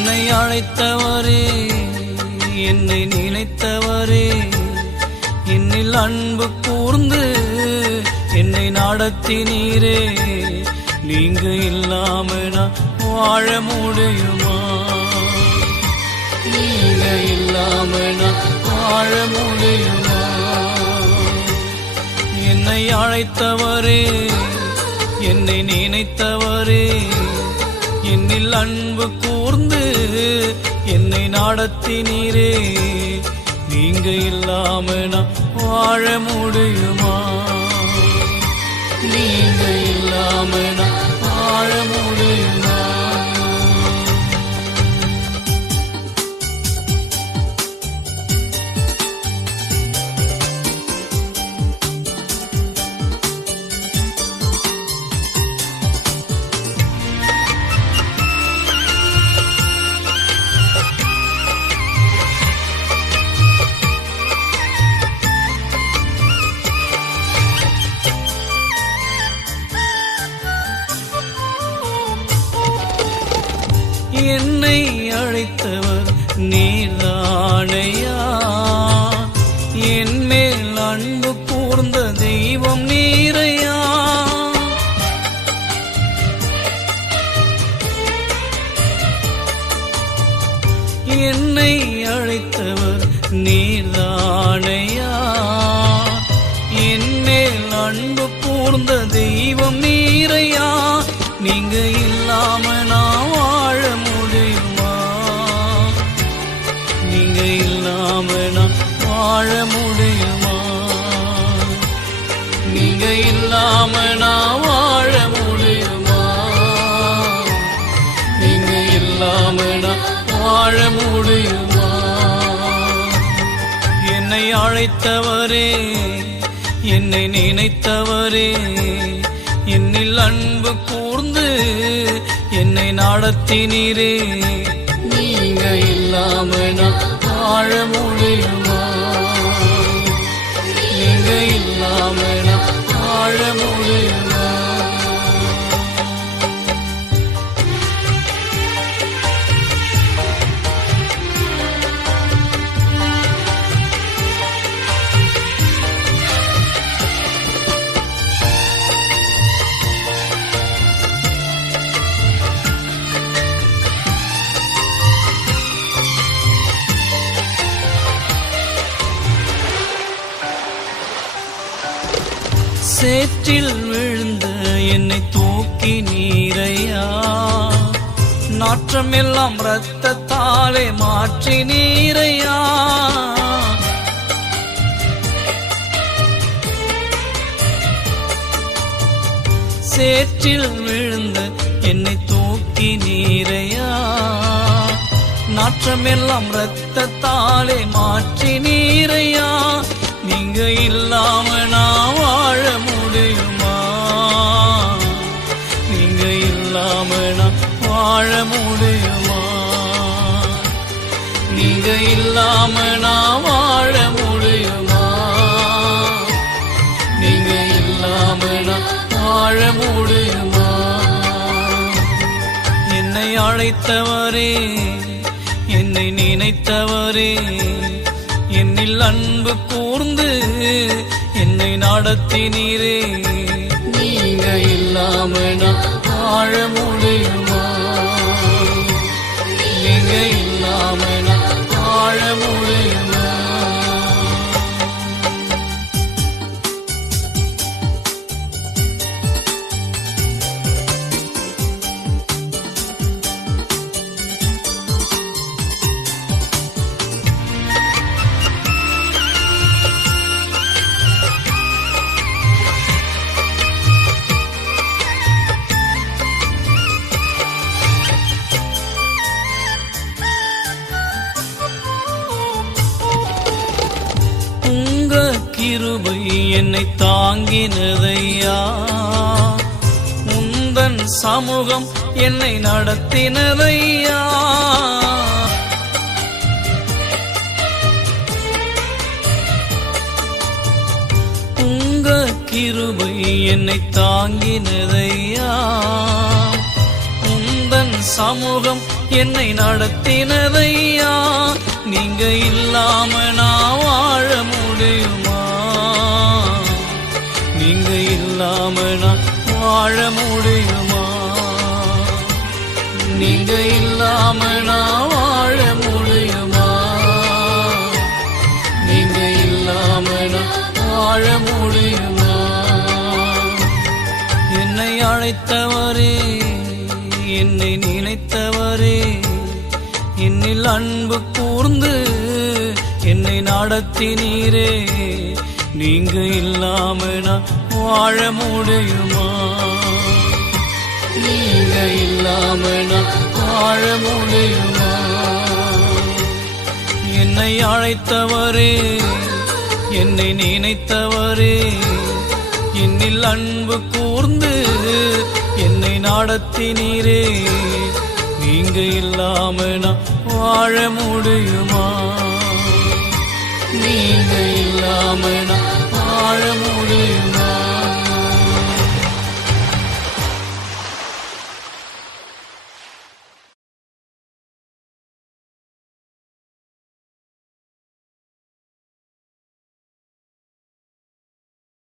என்னை அழைத்தவரே என்னை நினைத்தவரே. என்னில் அன்பு கூர்ந்து என்னை நடத்தினீரே நீங்க இல்லாம நான் வாழ முடியுமா? நீங்க இல்லாம நான் வாழ முடியுமா? என்னை அழைத்தவரே என்னை நினைத்தவரே. என்னில் அன்பு கூர்ந்து என்னை நடத்தினீரே நீங்க இல்லாம நான் வாழ முடியுமா? நீங்க இல்லாம நான் வாழ முடியுமா? என்னை அழைத்தவர் நீர்தானையா என் மேல் அன்பு கூர்ந்த தெய்வம் நீரையா? என்னை அழைத்தவர் நீர்தானையா என் மேல் அன்பு கூர்ந்த தெய்வம் நீரையா? நீங்க நீங்க இல்லாம நான் வாழ முடியுமா? நீங்க இல்லாம நான் வாழ முடியுமா? என்னை அழைத்தவரே என்னை நினைத்தவரே என்னில் அன்பு கூர்ந்து என்னை நடத்தினீரே. நீங்க இல்லாம நான் வாழ முடியும்? சேற்றில் விழுந்த என்னை தூக்கி நீரையா? நாற்றம் எல்லாம் ரத்தத்தாலே மாற்றி நீரையா? சேற்றில் விழுந்த என்னை தூக்கி நீரையா? நாற்றம் எல்லாம் ரத்தத்தாலே மாற்றி நீரையா? நீங்க இல்லாம நான் வாழ அழைத்தவரே என்னை நினைத்தவரே என்னில் அன்பு கூர்ந்து என்னை நடத்தினீரே. நீங்க இல்லாம நான் வாழ முடியும்? என்னை தாங்கினதையா? முந்தன் சமூகம் என்னை நடத்தினதையா? உங்க கிருபை என்னை தாங்கினதையா? முந்தன் சமூகம் என்னை நடத்தினதையா? நீங்க இல்லாம நான் இல்லாம நான் வாழ முடியுமா நீங்க இல்லாம நான் வாழ முடியுமா நீங்க இல்லாம நான் வாழ முடியுமா என்னை அழைத்தவரே என்னை நினைத்தவரே என்னில் அன்பு கூர்ந்து என்னை நடத்தினீரே. நீங்க இல்லாம நான் வாழ முடியுமா? நீங்க இல்லாம நான் வாழ முடியுமா? என்னை அழைத்தவரே என்னை நினைத்தவரே என்னில் அன்பு கூர்ந்து என்னை நடத்தினீரே. நீங்க இல்லாம நான் வாழ முடியுமா? நீங்க இல்லாம நான் வாழ முடியுமா?